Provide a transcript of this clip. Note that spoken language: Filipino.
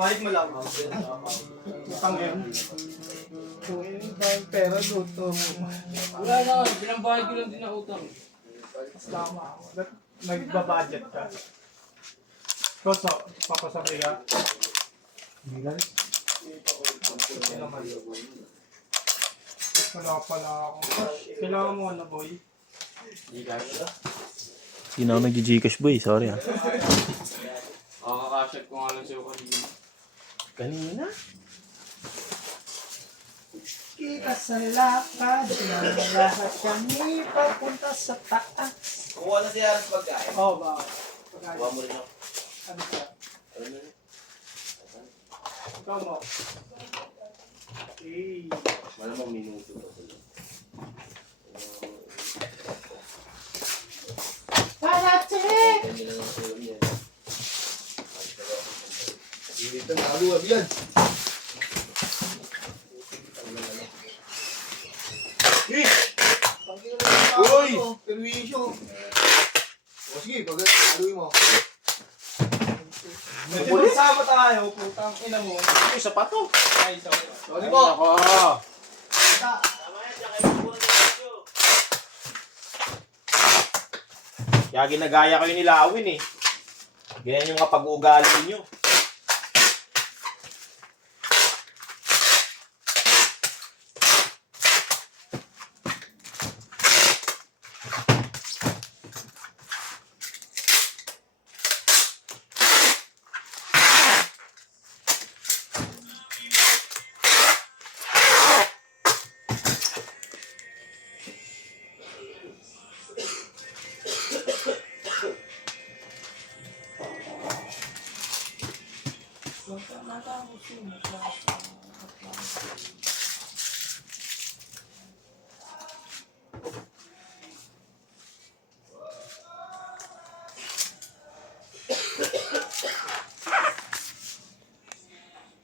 Balik mo lang. Utang yun. Kung yung pera, luto mo. Wala na, pinambayad ko lang din na utang. Mas tama ako. Nagbabudget ka. Koso, papasakay ka. Bilan? Hindi naman. Wala pala ako. Kailangan mo ano, boy? Hindi kaya. Hindi na ako nag-Gcash boy, sorry ha. Kakakashag ko nga lang sa'yo kanina. Kanina? Kita sa lakad na lahat kami papunta sa taas. Kuha na si Aras pagkain. Oo, ba? Kuha mo rin ako. Ano siya? Ano na? Ikaw mo. Okay. Malamang minuto pa sila. Parating! Ganyan lang ang sila niya. Dito na aluwag yan. Uy! Perwisyo! O sige, pag-aluin mo. Medyo magsama tayo, putang ina mo. Ay, isa pa to. Ay, sorry. Sorry po! Ako. Kaya ginagaya kayo nila Awin eh. Ganyan yung kapag-uugali ninyo.